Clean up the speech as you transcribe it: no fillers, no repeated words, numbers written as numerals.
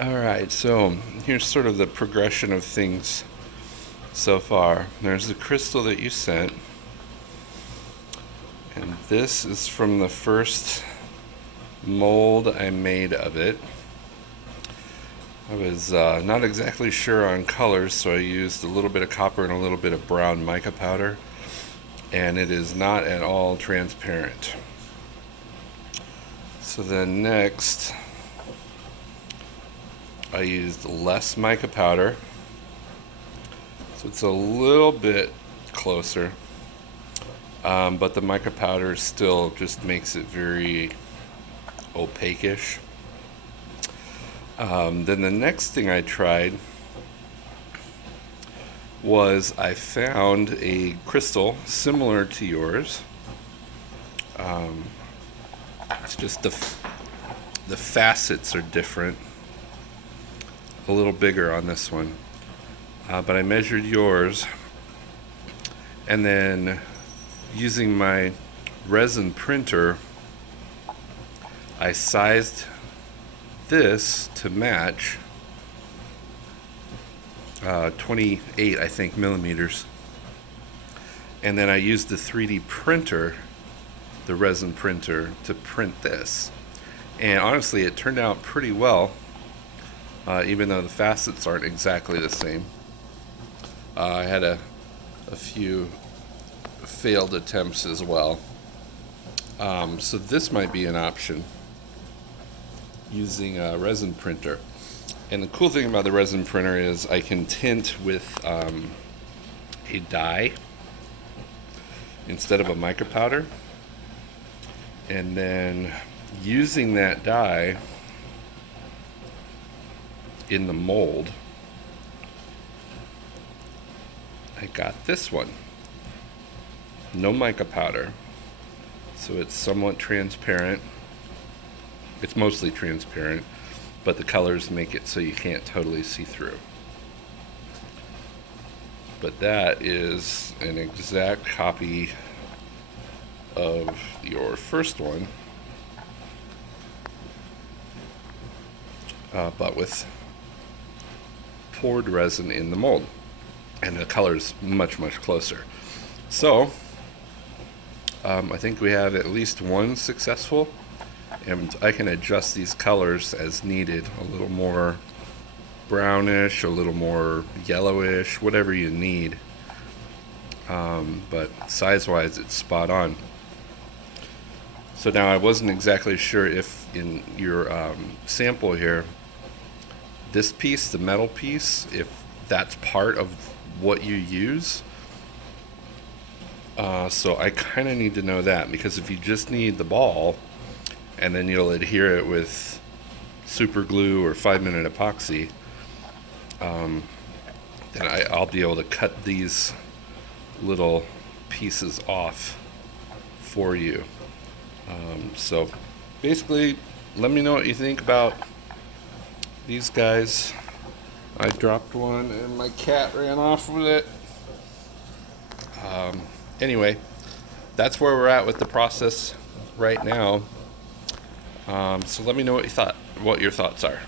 Alright, so here's sort of the progression of things so far. There's the crystal that you sent, and this is from the first mold I made of it. I was not exactly sure on colors, so I used a little bit of copper and a little bit of brown mica powder, and it is not at all transparent. So then next, I used less mica powder, so it's a little bit closer, but the mica powder still just makes it very opaque-ish. Then the next thing I tried was I found a crystal similar to yours. It's just the facets are different, a little bigger on this one, but I measured yours, and then using my resin printer I sized this to match 28, I think, millimeters, and then I used the 3D printer, the resin printer, to print this, and honestly it turned out pretty well. Even though the facets aren't exactly the same. I had a few failed attempts as well. So this might be an option, using a resin printer. And the cool thing about the resin printer is I can tint with a dye instead of a mica powder. And then using that dye in the mold, I got this one. No mica powder, so it's somewhat transparent. It's mostly transparent, but the colors make it so you can't totally see through. But that is an exact copy of your first one, but with poured resin in the mold, and the color's much closer. So I think we have at least one successful, and I can adjust these colors as needed, a little more brownish, a little more yellowish, whatever you need, but size wise it's spot on. So now I wasn't exactly sure if in your sample here, this piece, the metal piece, if that's part of what you use. So I kind of need to know that, because if you just need the ball and then you'll adhere it with super glue or 5-minute epoxy, then I'll be able to cut these little pieces off for you. So basically, let me know what you think about these guys. I dropped one and my cat ran off with it. Anyway, that's where we're at with the process right now. So let me know what your thoughts are.